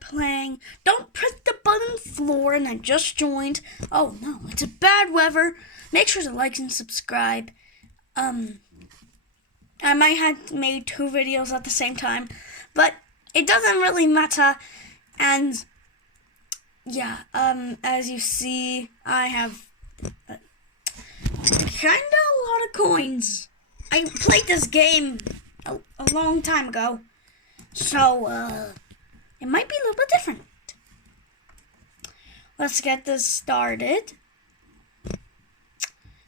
playing. Don't press the button floor and I just joined. Oh no, it's a bad weather. Make sure to like and subscribe. I might have made 2 videos at the same time, but it doesn't really matter. And yeah, as you see, I have kinda a lot of coins. I played this game a long time ago, so it might be a little bit different. Let's get this started.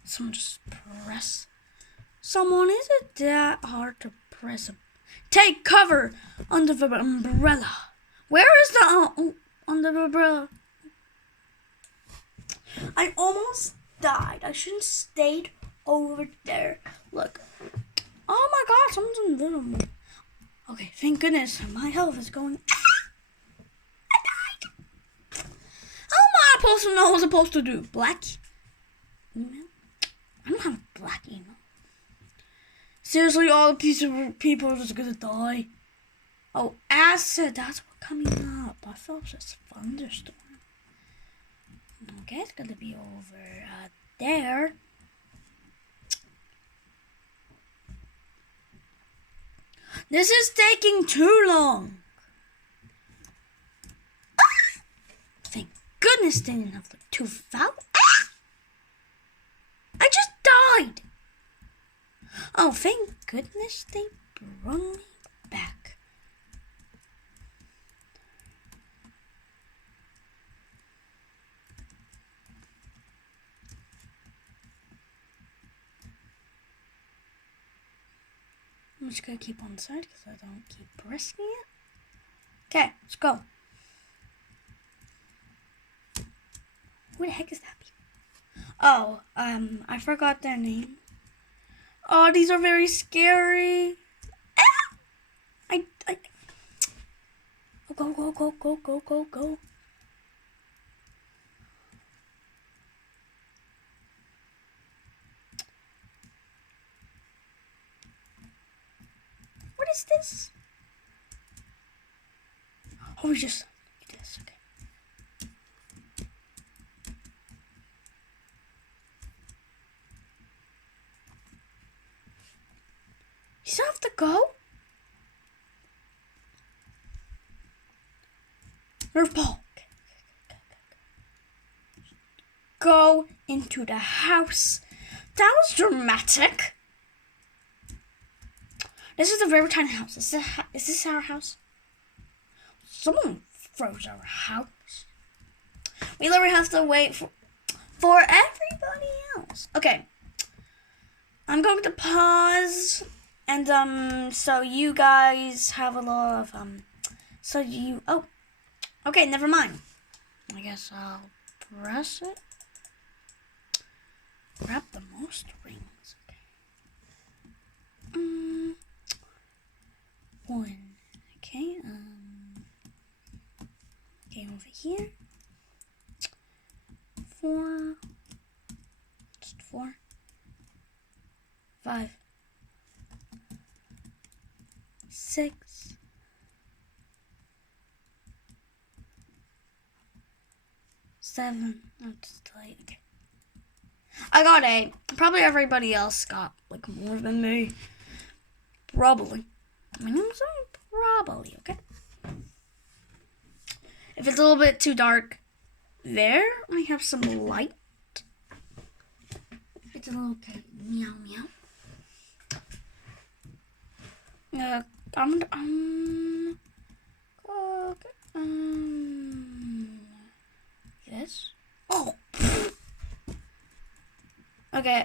Someone just press. Someone, is it that hard to press? Take cover under the umbrella. Where is the under the umbrella? I almost died. I shouldn't have stayed over there. Look. Oh my god, someone's invisible. Okay, thank goodness my health is going. I died. How am I supposed to know what I'm supposed to do? Black email? I don't have a black email. Seriously, all these people are just gonna die. Oh, acid, that's what's coming up. I thought it was just a thunderstorm. Okay, it's gonna be over there. This is taking too long. Ah! Thank goodness they didn't have the 2,000. Ah! I just died. Oh, thank goodness they brought me back. I'm just gonna keep on the side because I don't keep pressing it. Okay, let's go. Who the heck is that people? Oh, I forgot their name. Oh, these are very scary. Ah! Go. What is this? Oh, we just do this, okay. You still have to go? Nerf ball. Okay. Go into the house. That was dramatic. This is a very tiny house. Is this our house? Someone froze our house. We literally have to wait for everybody else. Okay. I'm going to pause. And, so you guys have a lot of, oh. Okay, never mind. I guess I'll press it. Grab the most rings. Okay. 1. Okay, okay, over here. 4. Just 4. 5. 6. 7. Oh, just late. Okay. I got 8. Probably everybody else got like more than me. Probably. I mean, I'm saying probably, okay? If it's a little bit too dark, there I have some light. It's a little okay. Meow meow. This. Oh. Okay.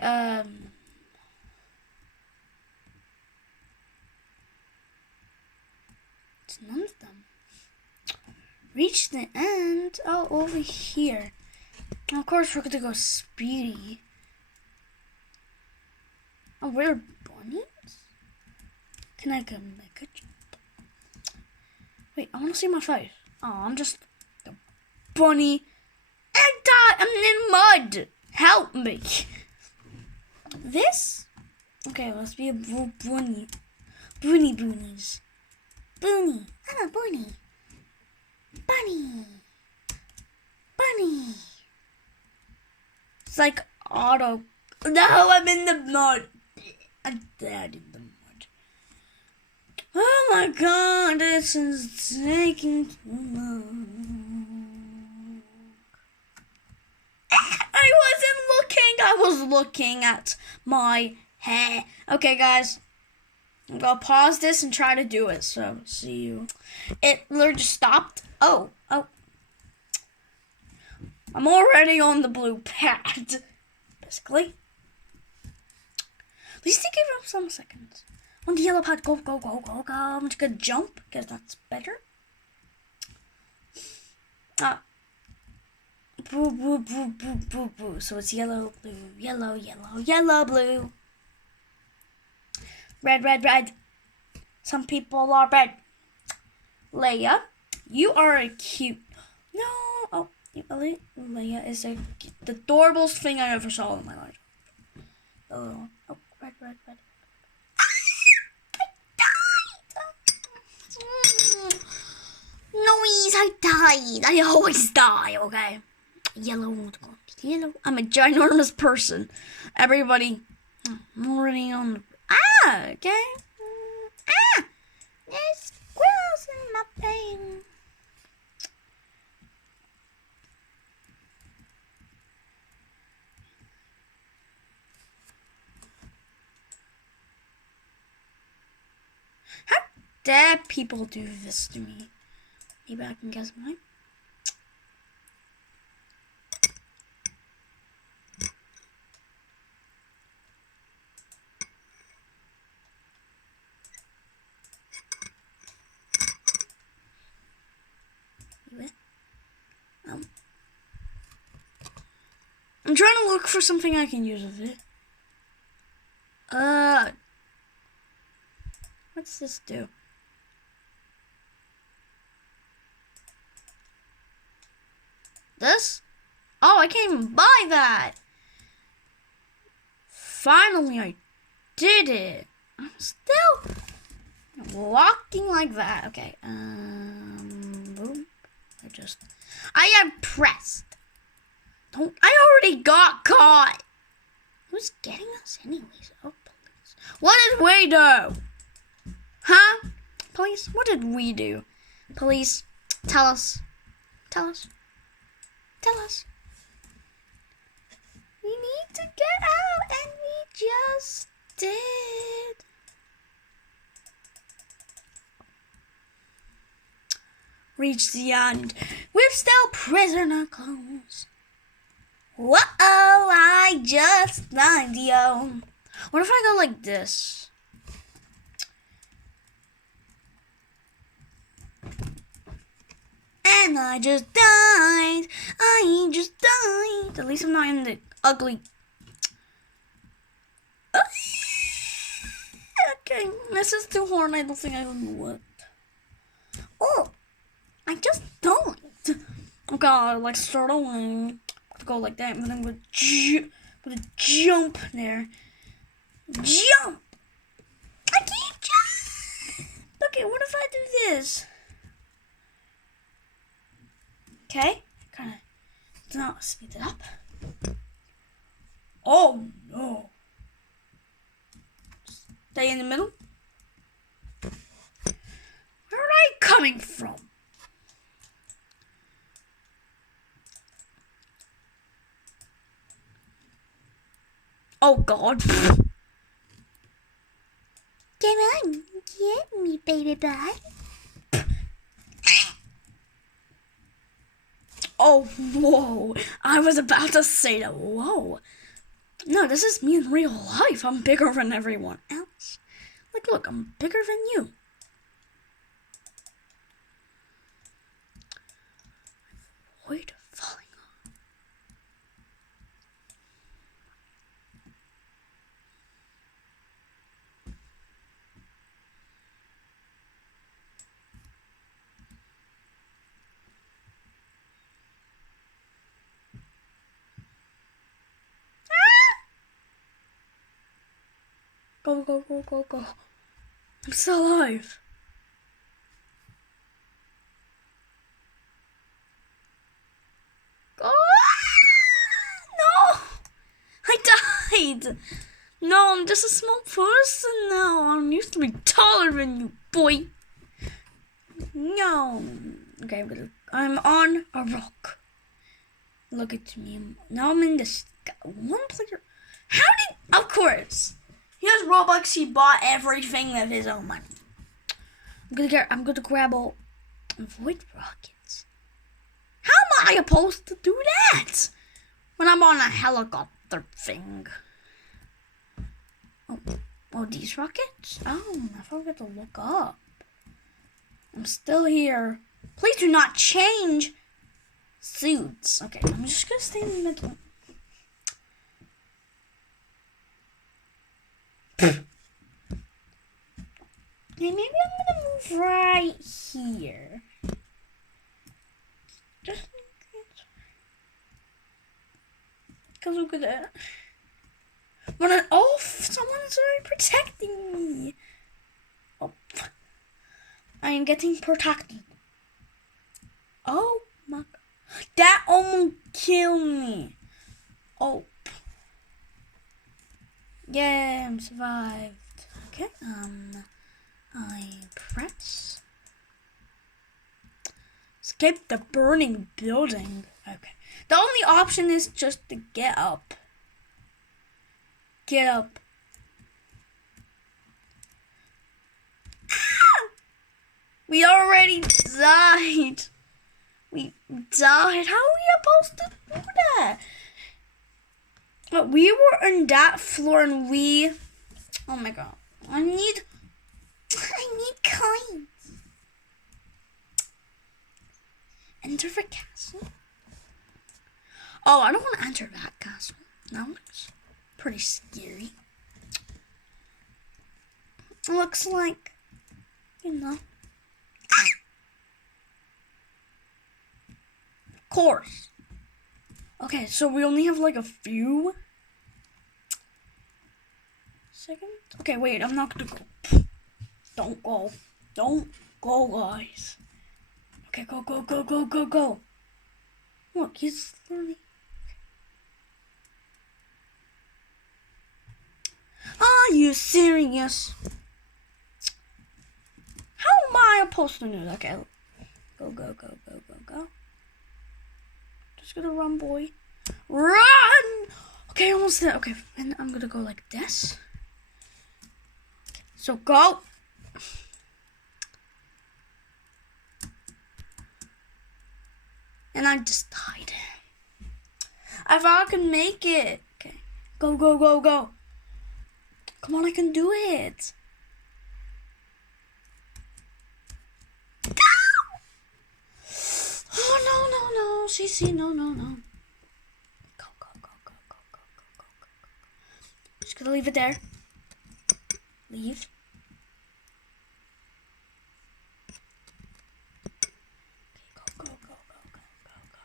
It's none of them. Reach the end. Oh, over here. Of course, we're gonna go speedy. Oh, we're bunnies? Can I go make a jump? Wait, I want to see my face. Oh, I'm just a bunny. I died. I'm in mud. Help me. This? Okay, let's be a bunny. Boonies. Boonie. I'm a bunny. It's like auto. No, I'm in the mud. I'm dead in the mud. Oh my god, this is taking too long. I wasn't looking. I was looking at my hair. Okay, guys. I'm gonna pause this and try to do it. So, see you. It literally just stopped. Oh. I'm already on the blue pad. Basically. Please give him some seconds. On the yellow pad, go. I'm just gonna jump, because that's better. Boo. So it's yellow, blue, blue. Red. Some people are red. Leia, you are a cute. No. Oh, Leia is the adorableest thing I ever saw in my life. Oh, red. I died. Noise, I died. I always die, okay? Yellow. I'm a ginormous person. Everybody, I'm already on the... okay. There's squirrels in my pain. How dare people do this to me? Maybe I can guess mine. I'm trying to look for something I can use with it. What's this do? This? Oh, I can't even buy that. Finally, I did it. I'm still walking like that. Okay. Boom. I am pressed. I already got caught. Who's getting us anyways? Oh, police. What did we do? Huh? Police, what did we do? Police, tell us. We need to get out, and we just did. Reach the end. We're still prisoner clothes. Whoa, I just died, yo. What if I go like this? And I just died. At least I'm not in the ugly. Okay, this is too hard. I don't think I can do it. Oh, I just died. Okay, like start away. Go like that, and then I'm gonna jump there. Jump! I can't jump! Okay, what if I do this? Okay, kinda not speed it up. Oh no! Stay in the middle. Where are I coming from? Oh God. Come on, get me, baby boy. Oh, whoa. I was about to say that. Whoa. No, this is me in real life. I'm bigger than everyone else. Like, look, I'm bigger than you. Avoid falling off. Go. I'm still alive. Go. No. God! No, I'm just a small person now. I'm used to be taller than you, boy. No. Okay, I'm on a rock. Look at me. Now I'm in the sky. One player. How did... Of course. He has Robux. He bought everything with his own money. I'm gonna grab all void rockets. How am I supposed to do that when I'm on a helicopter thing? Oh, these rockets? Oh, I forgot to look up. I'm still here. Please do not change suits. Okay, I'm just gonna stay in the middle. Okay, maybe I'm gonna move right here. Just because look at that. Someone's already protecting me. Oh, I am getting protected. Oh my God. That almost killed me. Oh. Yeah, I'm survived. Okay, I press. Escape the burning building. Okay. The only option is just to get up. Get up. Ah! We already died. We died. How are we supposed to do that? But we were on that floor and we... Oh my God. I need coins. Enter the castle. Oh, I don't want to enter that castle. That looks pretty scary. It looks like, you know. Of course. Okay, so we only have like a few seconds. Okay, wait, I'm not gonna go. Don't go. Don't go, guys. Okay, go, go, go, go, go, go. Look, he's literally... Are you serious? How am I supposed to do that? Okay, go, go, go, go, go, go. Just gonna run, boy. Run! Okay, almost there. Okay, and I'm gonna go like this. So go. And I just died. I thought I could make it. Okay, go, go, go, go. Come on, I can do it. Oh, no, no, no. CC, no, no, no. Go, go, go, go, go, go, go, go, go. Just gonna leave it there. Leave. Okay, go, go, go, go, go, go, go.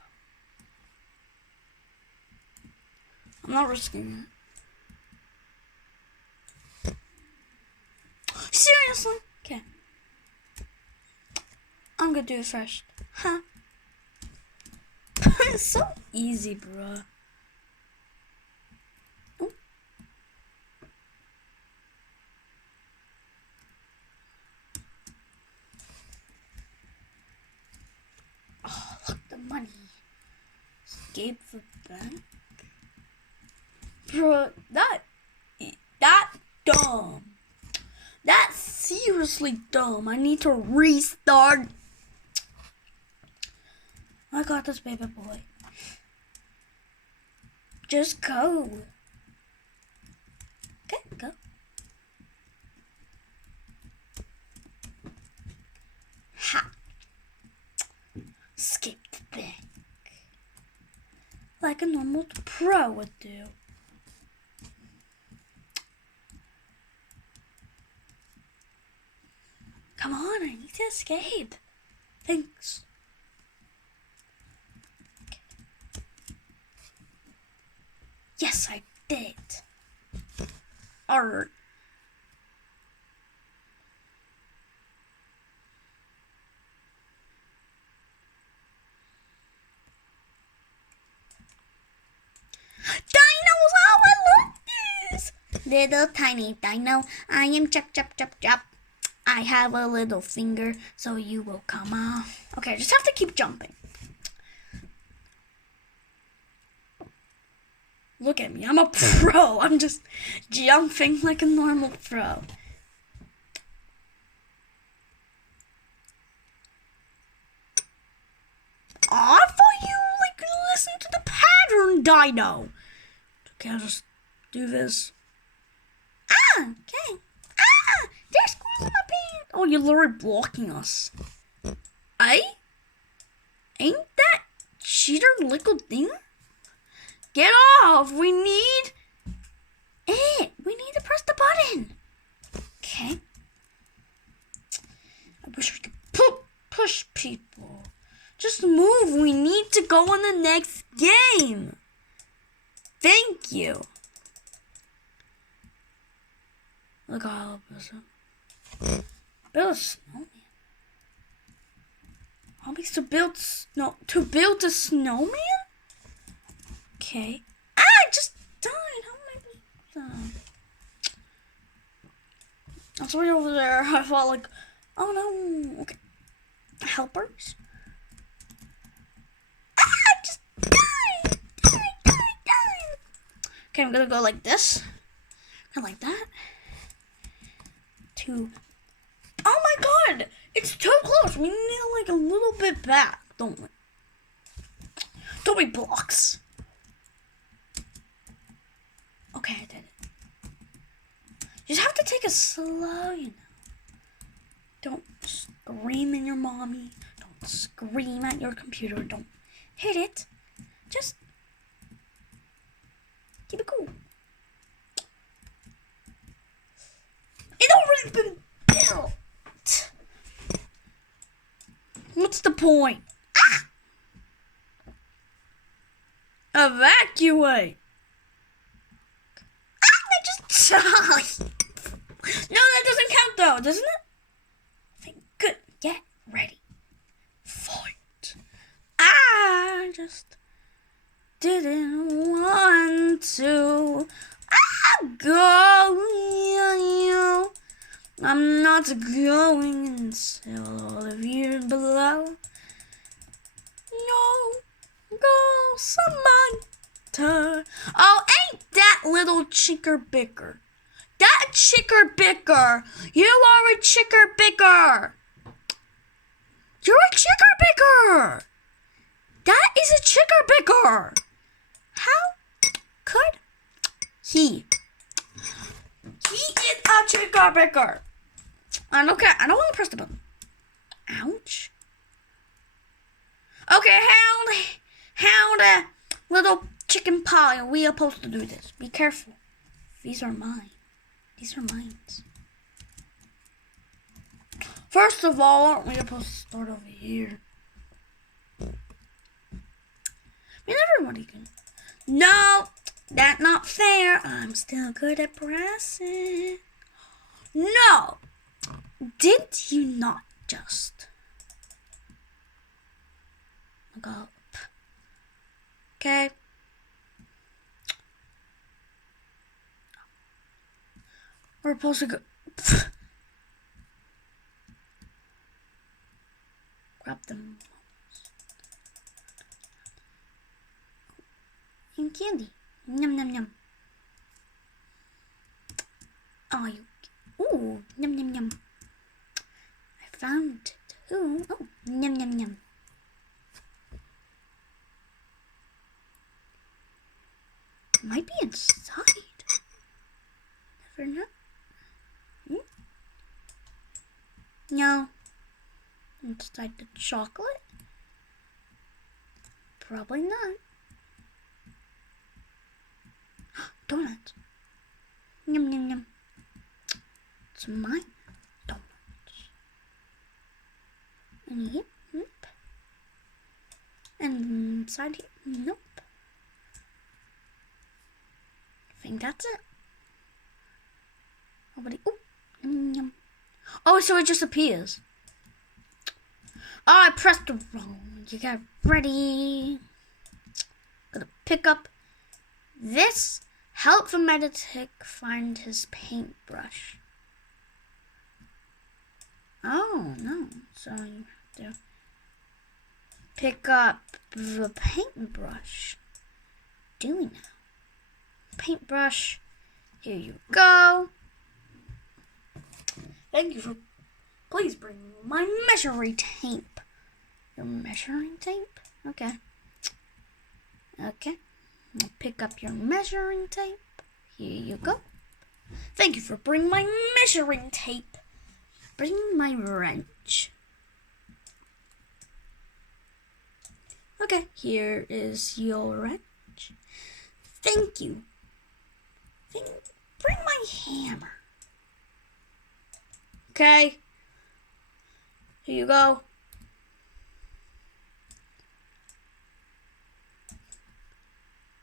I'm not risking it. Seriously? Okay. I'm gonna do it first. Huh? It's so easy, bruh. Ooh. Oh, look, the money. Escape the bank. Bruh, that dumb. That's seriously dumb. I need to restart. I got this, baby boy. Just go. Okay, go. Ha. Escape the bank. Like a normal pro would do. Come on, I need to escape. Thanks. Yes, I did. Alright. Dinos, how I love little tiny dino. I am chop, chop, chop, chop. I have a little finger, so you will come off. Okay, I just have to keep jumping. Look at me, I'm a pro. I'm just jumping like a normal pro. I thought you listen to the pattern, Dino. Okay, I'll just do this. Okay. There's squirrels in my pants. Oh, you're literally blocking us. Ain't that cheater little thing? Get off. We need it. We need to press the button. Okay. I wish we could push people. Just move. We need to go on the next game. Thank you. Look how build a snowman. How makes to build build a snowman? Okay. I just died. How am I done? I was right over there. I thought oh no. Okay. Helpers. Just die. Okay, I'm gonna go like this. Kind of like that. Oh my god! It's too close! We need a little bit back, don't we? Don't we, blocks? Okay, I did it. You just have to take it slow, you know. Don't scream at your mommy. Don't scream at your computer. Don't hit it. Just keep it cool. It's already been built. What's the point? Evacuate. I just died. No, that doesn't count though, doesn't it? Okay, good. Get ready. Fight. I just didn't want to. Go. I'm not going until all of you below. No, go Samantha. Oh, ain't that little chicker bicker? That chicker bicker. You are a chicker bicker. You're a chicker bicker. That is a chicker bicker. How could he? He is a chicker bicker. Okay, I don't want to press the button. Ouch. Okay, how the little chicken pie are we supposed to do this? Be careful. These are mine. These are mine. First of all, aren't we supposed to start over here? I mean, everybody can. No, that's not fair. I'm still good at pressing. No. Did you not just look up? Okay. We're supposed to go. Grab them. And candy. Yum, yum, yum. Oh, you. Ooh, yum, yum, yum. I found it. Ooh, oh, yum, yum, yum. It might be inside. Never know. No. Inside the chocolate? Probably not. Donuts. Yum, yum, yum. It's mine. Donuts. And here? Nope. And inside here? Nope. I think that's it. Nobody. Oh, yum, yum. Oh, so it just appears. Oh, I pressed the wrong. You got ready. Gonna pick up this Help the medic find his paintbrush. Oh, no. So you have to pick up the paintbrush. Doing now. Paintbrush. Here you go. Thank you for... Please bring my measuring tape. Your measuring tape? Okay. Okay. I'll pick up your measuring tape. Here you go. Thank you for bringing my measuring tape. Bring my wrench. Okay, here is your wrench. Thank you. Bring my hammer. Okay. Here you go.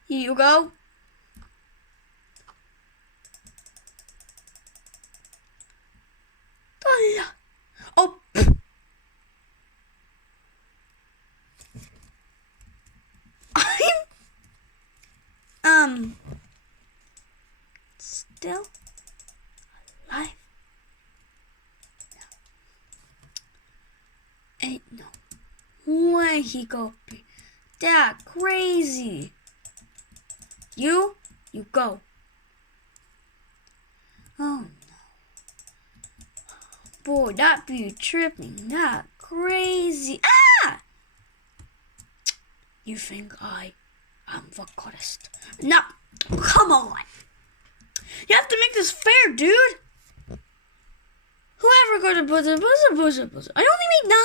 Here you go. Oh. I'm still alive. No. Ain't no way he go be that crazy. You go. Oh no. Boy, that be tripping, that crazy. Ah! You think I'm the goddess? No, come on. You have to make this fair, dude. Whoever go to buzzer. I only made 9?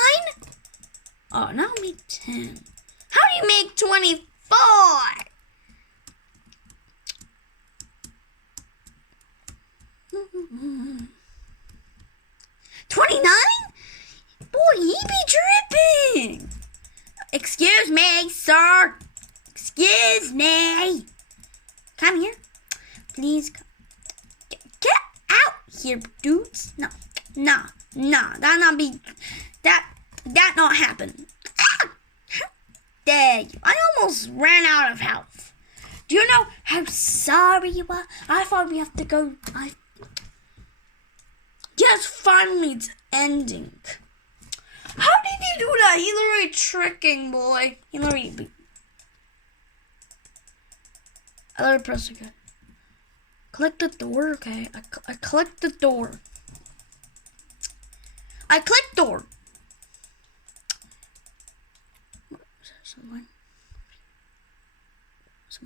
Oh, now I made 10. How do you make 24? 29? Boy, he be dripping. Excuse me, sir. Excuse me. Come here. Please come. Get out here, dudes. No. That not be. That not happen. Ah! How dare you? I almost ran out of health. Do you know how sorry you are? I thought we have to go. Yes, finally it's ending. How did he do that? He literally tricking, boy. He literally... I literally pressed again. Click the door, okay. I clicked the door. I clicked door. Some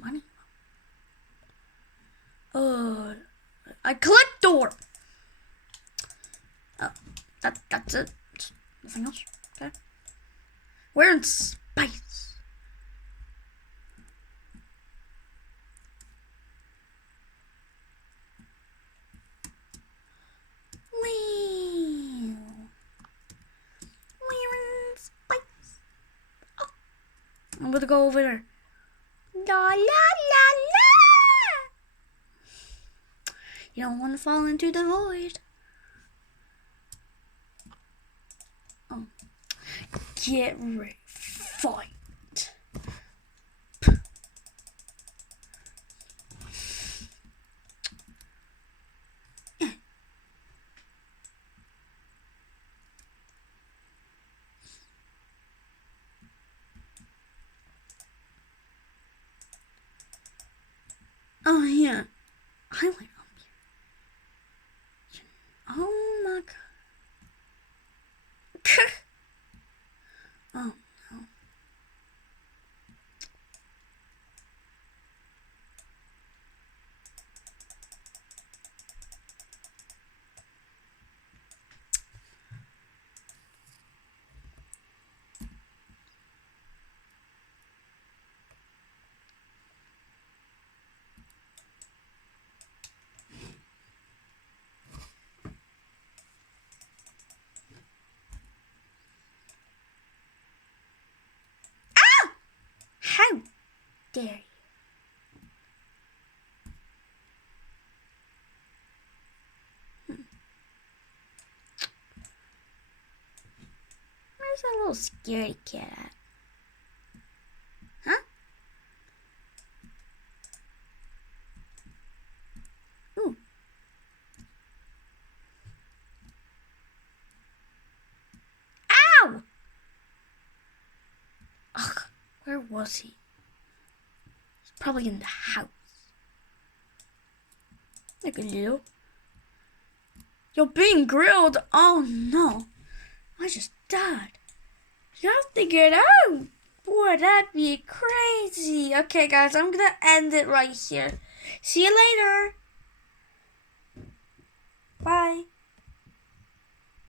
money? I clicked door. That's it. Nothing else. Okay. We're in space. We're in space. Oh. I'm gonna go over there. La la la la. You don't want to fall into the void. Get ready, fight. Oh yeah, I went up here. Oh my god. Oh no. How dare you? Where's that little scaredy cat at? Huh? was he? He's probably in the house. Look at you. You're being grilled. Oh no. I just died. You have to get out. Boy, that'd be crazy. Okay, guys, I'm gonna end it right here. See you later. Bye.